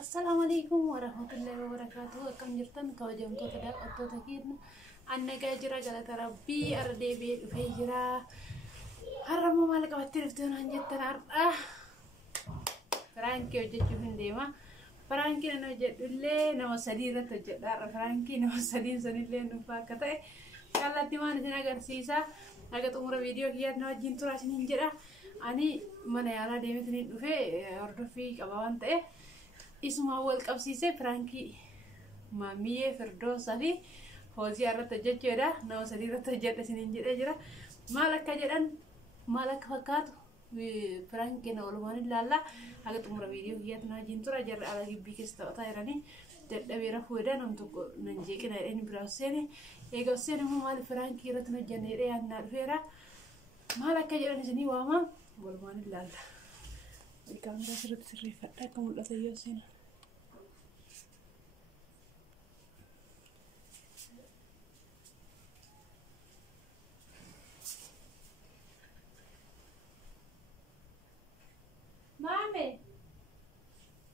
Assalamualaikum warahmatullahi wabarakatuh. Akkam jirtan kabajamtoota daawwattoota keenya. Annagaa jira galata rabbii arra deebi'ee dhufee jira. Har'a immoo maal qabattee dhuftee naan jettan har'a firaankii hojjechuuf hin deema. Firaankii nan hojjedhu illee nama sadii irratti hojjedha. Har'a firaankii nama sadiin sanillee nuufaa akka ta'e kallattii waan isin agarsiisa. Aga xumura viidiyoo kiyyaatti na wajjin turaa isiniin jedha. Ani mana yaalaa deemetanii dhufee hordoffii qaba waan ta'e isuma wal qabsiisee firaankii maamiyee Firdoosaa fi hojii irratti hojjechuudha. Nama sadii irratti hojjedha isiniin jedhee jira. Maal akka jedhan maal akka fakkaatu firaankii na walumaan ilaalla. Haga xumura viidiyoo kiyyaatti na wajjin tura. Jarri ala gibbii keessa taphataa jiranii dadhabee rafuudha. Nam tokko nan jeeqina jedhanii biraa seene eega seene immoo maal firaankii irratti hojjenne jedhee yaadnaa dhufeera. Maal akka jedhan isinii waama walumaan ilaalla. Kaamera asirratti sirreeffadha akka mul'ata yoo seena.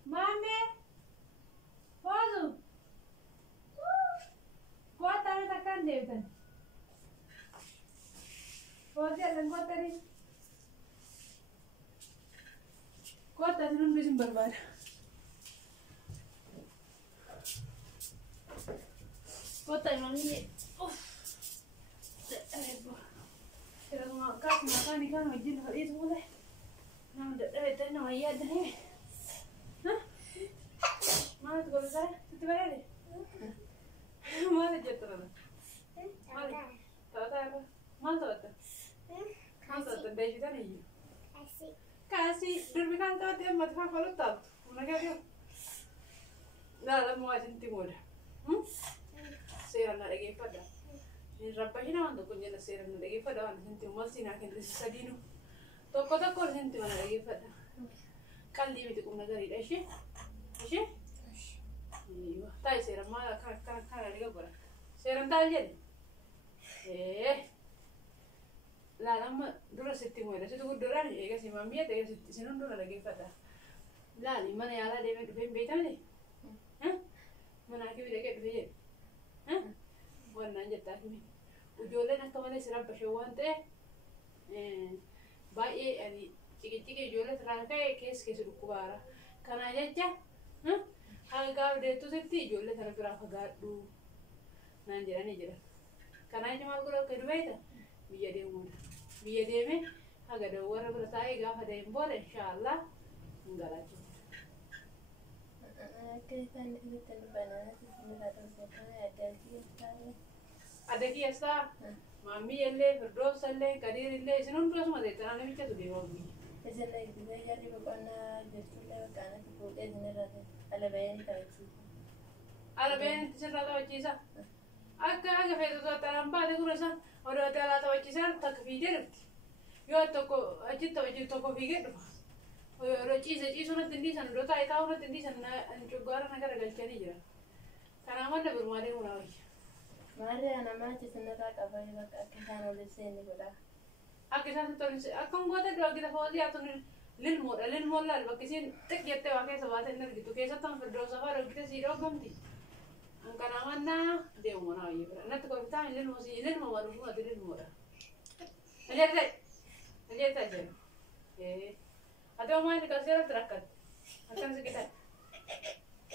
Mame, Fozu, kuat tapi takkan deh kan? Fozu ada kuat tadi. Kuat tadi nun bisa berbar. Kuat tadi mami, Kira makan ikan wajib hari itu boleh. Nama dah nama iya dah ni. Hah? Mana tu kalau saya? Itu mana ni? Mana je tu mana? Mana? Tahu apa? Mana tahu tu? Mana tahu tu? Dah juga ni. Kasih. Berbicara tahu dia mata kalau tahu. Mana kaya? Dah mau aja nanti muda. Saya nak lagi pada. Ni rapah ni orang tu punya saya nak lagi pada. Nanti masih nak kena sedih nu. Toko nanti mana lagi pada. Kali itu kau nak cari, Aisyah? Iya, tay seram malah kan lagi apa? Seram tajen. Lama dulu setting mana? Situ gue doran, ya kasih mami ya, kasih sinun dulu lagi pada. Lali mana ya lah dia beta ni? Mana aku bila ket beda? Bukan nanya tak ni. Ujolan nak kemana seram pasyawan teh? Baik, ani. Ciki jualan terangkai kes kubara. Karena aja, harga udah itu seti jualan terang harga nanti jera. Karena cuma kalau kedua itu, biar dia murah. Biar dia me, harga dua orang bersaing, gak ada yang boleh, insyaallah enggak lagi. Ada kiasa, mami elle, Firdoosa elle, Kadir elle, sinun terus mati, tanah ni macam tu dia bawa. Ijalla iddoo yaadii boqonnaa jechuudha maqaan ati fuudhee isinirratti ala baheen taphachiisa. Ala baheen sirraa taphachiisa. Akka feetu taanaan baate gurra odoo alaa taphachiisan takka fiigee dhufti. Yoo tokko achi taphachiisu tokko fiigee dhufa. Odoo ciisuun itti dhiisan odoo taa'uu itti dhiisan cuggaara na garagalchanii jira. Kanaaf wanta birmaadee mul'aa wayya. Maarree namaa isinirraa qabanii bakka akka isaan ol seeni godhaa. Akka isaan tolise akkam goota dura kita foolii atun lilmoon laal bakki isiin xiqqeettee waa keessa baatee hin argitu keessatti an Firdoosa fa'aa dhogite sii dhooggamti. An kanaa mannaa deemu manaa wayya bira natti kofitaan lilmoo waa dhufuu ati lilmoodha. Ajeetta jedhu. Ati homaa inni qabsee irratti rakkatte. Akkan siqitaa.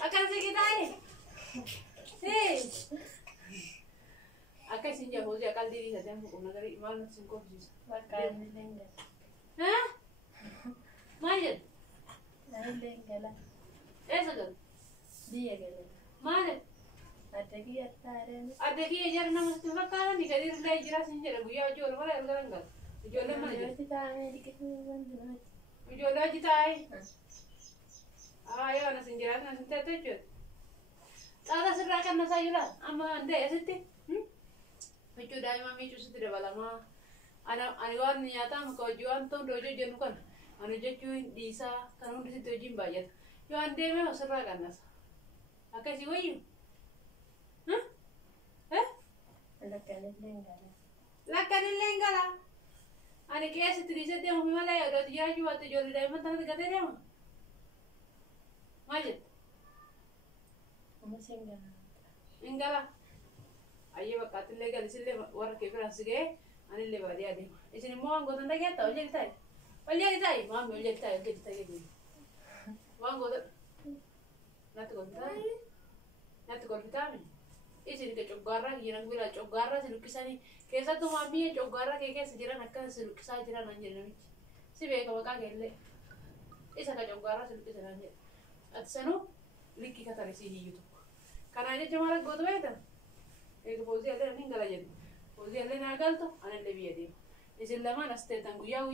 Akkan siqitaani. Akka isin jaa hojii akal diri saja bukan negeri maal nuti sin kofis. Bakkaan lengala. Hah? Maal? Lengala. Sagal. Dia gala. Maal? Adagi attaaren. Adagi jar nama situ bakkaan ni kadir lay jelas sin jara guyya jual mana yang enggak. Jual mana? Nanti tahu dikit nih. Jual aja tay. Ayo anak sin jara anak sin tete jual. Ada serahkan nasa yulah, ama anda ya siti. Micu daima micu sudah balama. Ana aniwan nyata maka juan tuh dojo jenu kan. Anu jecuin disa kanun di situ jim bayar. Yo ande me serah kan nas. Akai si wayu. Lakkan lengala. Lakkan lengala. Ani kaya situ di situ yang mulai ada dia jual tu jual daima tanah dekat dia mah. Majid. Amma singa. Ingala. Ayo bakal legal sille warra ke Fransi ge anille badi ade. Isini mo ango tanda ge ta olje tai. Olje tai, mami olje tai ge. Wango da. Natu ko tai. Natu ko vitamin. Isini ke cogarra girang bila cogarra silukisani. Kesa tu mami cogarra ke sejiran akan silukisa jiran anjir nami. Sibe ka baka gelle. Isa ka cogarra silukisa anjir. Atsanu liki kata resi hiyu tu. Karena aja cuma lag godo itu. Ego posi alle ning gala jadi. Posi alle nagal to anelle biya dia. Isin lama naste tan guya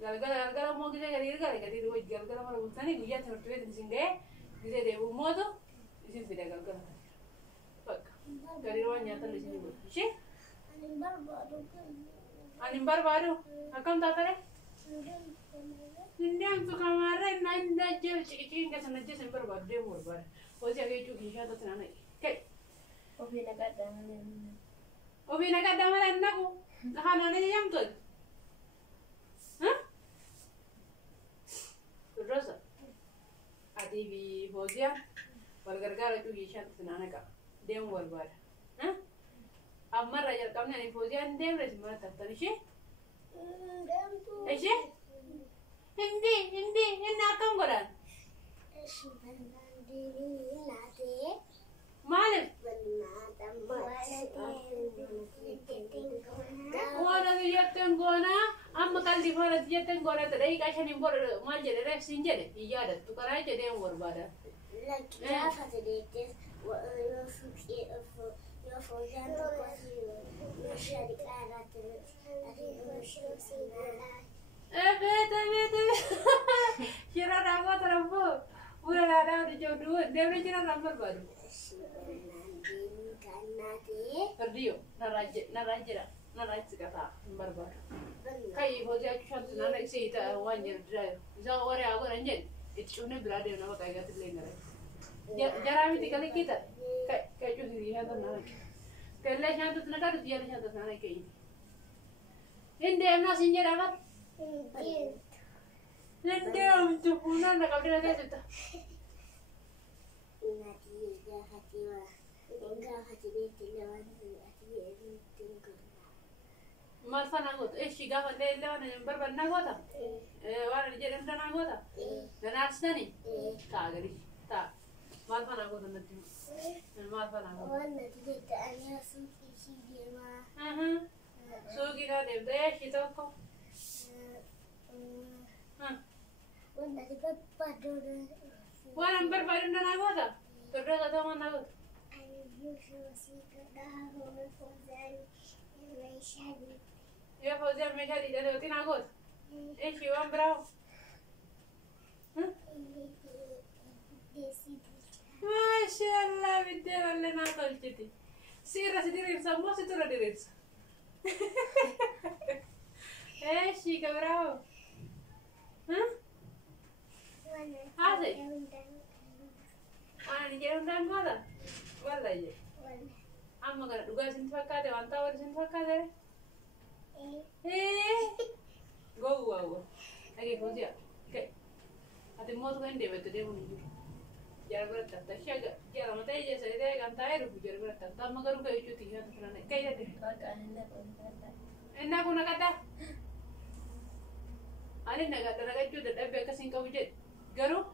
galgala mo gide gari ruwaj galgala mara bultani guya tan tuwe din singe gide de modo isin fida galgala. Pak. Gari ruwaj nyata lisin bu. Shi? Animbar baru. Akam tatare? Indian tu kamare nanda jel cikin ka sanaje sembar badde murbar. Posi age chu gisha to tanane. Kai. Obi nakada mana naku. Hana ne yam to. Hah? Rosa. Adi bi Fozia. Wargar chu gisha to tanane ka. Dem murbar. Hah? Amma raja kamne ni Fozia dem res mar tatari shi. Eshe? Hindi, akam goran. Malem. Wala diyaten gona, amma kaldi fara diyaten gona tadai kasha ni bor mal jere re sinjere. Iya da tu karai jere bor bara. Bete. Kira rago terampu. Udah ada jauh dua. Dia udah kira rambar baru. Perdio, naraja kata rambar baru. Kayak ibu dia cuma nana isi itu wanjir drive. Jauh orang aku ranjen. Itu cuma berada nama kayak gitu lengar. Jarang itu kali kita. Kayak juga dia tu nana. Kalau yang tu nana tu dia yang tu nana kayak ini. Ini emang sinjer amat. Nende untuk punan nak kau dia tu. Malfa nagot. Shiga kan dia lewan yang berban nagota. Warna dia yang nagota. Dan arsna ni. Tak gari. Tak. Malfa nagot nanti. Malfa nagot. Warna dia tak ada suki dia mah. Suki dah deh. Kita kau. Warna dia berpadu. Warna berpadu dan nagota. Kerja kata mana nagot. Ya Fozia meja di jadi utin nagot. Shiwan berau. Masya Allah, video oleh nakal jadi. Sirah sendiri semua situ ada diri. Shika berau. Asik. Mana ni jalan dan mana? Wala je. Amma kan duga sin fakka de wanta war sin fakka de. Go. Age Fozia. Kai. Ate mo to ende beto de muni. Jar berat ta shaga. Jar mata je sai de kan tayar bu jar berat ta magaru kai chuti ha to nane. Kai de. Enna kuna kata. Ani naga daga chuda dabbe ka sin ka bujet. Garu?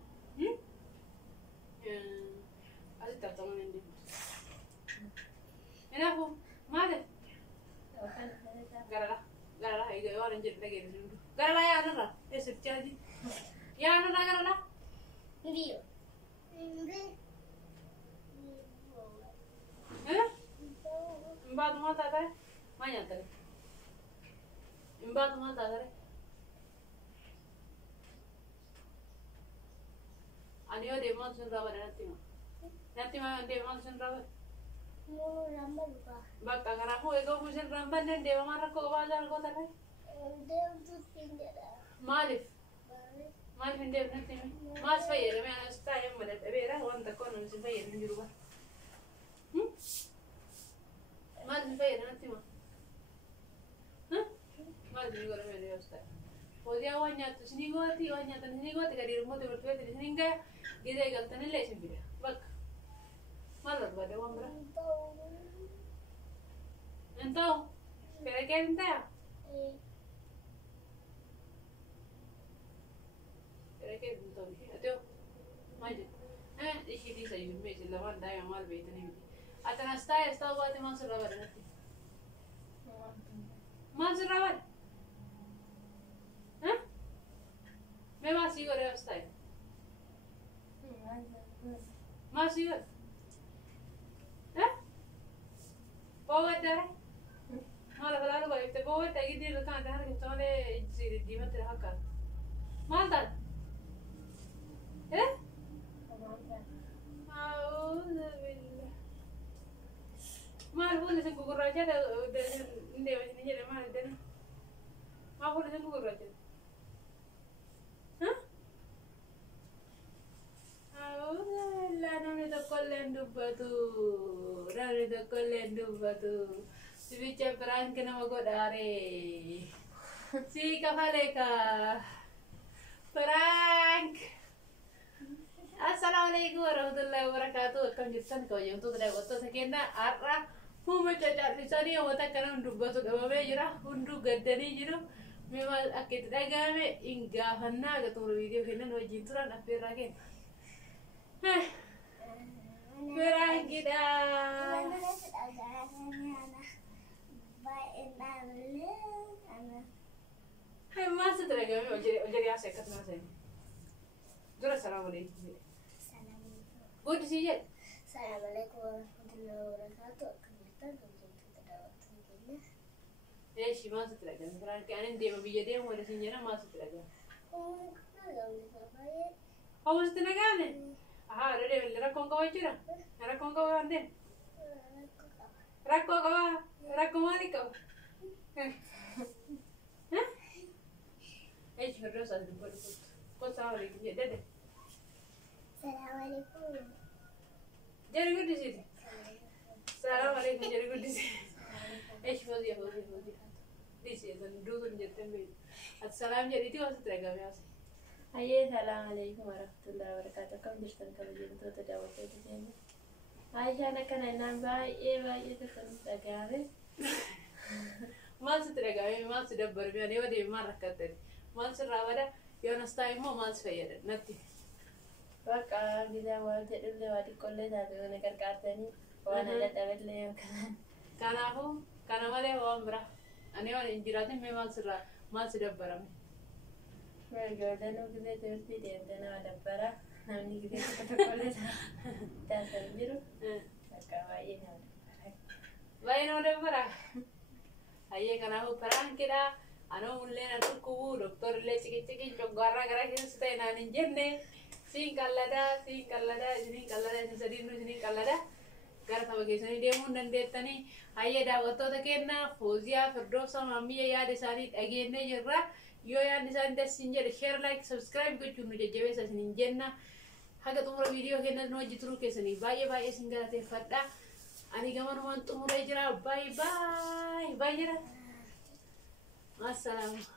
Ada tak tahu ni. Enak mana? Garala, itu orang jadi lagi di sini. Garala ya nara, seperti ya nara garala. Video. Empat mata kare, mana tadi? Empat mata kare. Ani ada empat sentra nanti mah ada empat sentra. Mau rambar apa? Bak agar aku ego musim ramban dan dewa marah kau bazar kau tadi. Dia untuk pinjara. Malif yang dewa nanti mas bayar, mana stay yang mana bayar, orang tak kau nulis bayar di rumah. Malif bayar nanti mah. Malif juga orang bayar stay. Pokoknya awalnya tu sini gua kadi rumah tu bertuah di sini enggak, dia galtan ni lesin bila. Bak Malah pada uang berapa? Entah, kira-kira entah. Kira-kira entah. Atau, maju. Ishi di saya juga macam lawan dah yang mal betul ni. Atau nasta buat masuk rawan nanti. Masuk rawan. Hah? Memang sih orang nasta. Masih kan? Hah? Bawa dah? Malah kalau bawa itu bawa tak gitu kan dah hari itu ada jadi di mana terhakal. Malah? Eh? Alhamdulillah. Malah pun nasi kukur aja dah ini macam ni dah malah dah. Malah pun nasi kukur aja. Hah? Alhamdulillah, nani tak kolen dua tu. Si bicara perang kena magot dari. Si kapaleka. Perang. Assalamualaikum warahmatullahi wabarakatuh. Kam jirtan kau yang tu tidak betul sekena arah. Huma cacat di sana yang mata kena dua tu dua jira. Undu gadani jiro. Memang akit daga me ingga hanna gatung video kena no jinturan afir lagi. Perang kita. Hai masa teraga me jadi asyik kat nasi. Jura assalamualaikum. Good to see you. Assalamualaikum warahmatullahi wabarakatuh. Kemudian terdapat tentunya. Ya sih masa teraga. Perang kianin dia mabija dia mau ada sinjana masa teraga. Oh masa teraga ne? Ah, ada dia rakong kau aja dah. Rakong kau ande. Rakong mari kau. Hah? Cerita satu buat itu. Kau salah lagi dia deh. Assalamualaikum. Jadi good di sini. Assalamualaikum jadi good di sini. Fauzi. Di sini dan dulu jadi tembe. Assalamualaikum jadi itu masa teraga biasa. Hai, assalamualaikum warahmatullahi wabarakatuh. Kamu bisa kamu tu terdapat di sini. Aisyah nak kena nambah, itu terdapat. Masa teraga masa sudah berbiasa ni wadi marah kata. Masa rawada yang nasta imo masa fayada nanti. Waka kita wajib dulu wadi kolej ada negara karteni. Wana ada dapat leh kan. Karena malah orang berah. Ane orang injiratnya memang sudah beram. Jordan kita terus dia dan ada para namanya kita kolej. Dan terbiru. Kawaii ada para. Lain orang berah. Ayah karena perang kita. Ano mulai nanti kubu doktor le cekik gara kita sudah nanin jenne sing kalada sini kalada gara sama kisah dia mundan dia tani ayah dah waktu tu kena Fauzia Firdaus sama mami ya di sana again ne jera yo ya di sana dah sinjir share like subscribe ke channel jawa sa sini jenna haga tumura video kena no jitru ke sini bye singgara te fadda ani gaman wan tumura jera bye jera Assalamualaikum.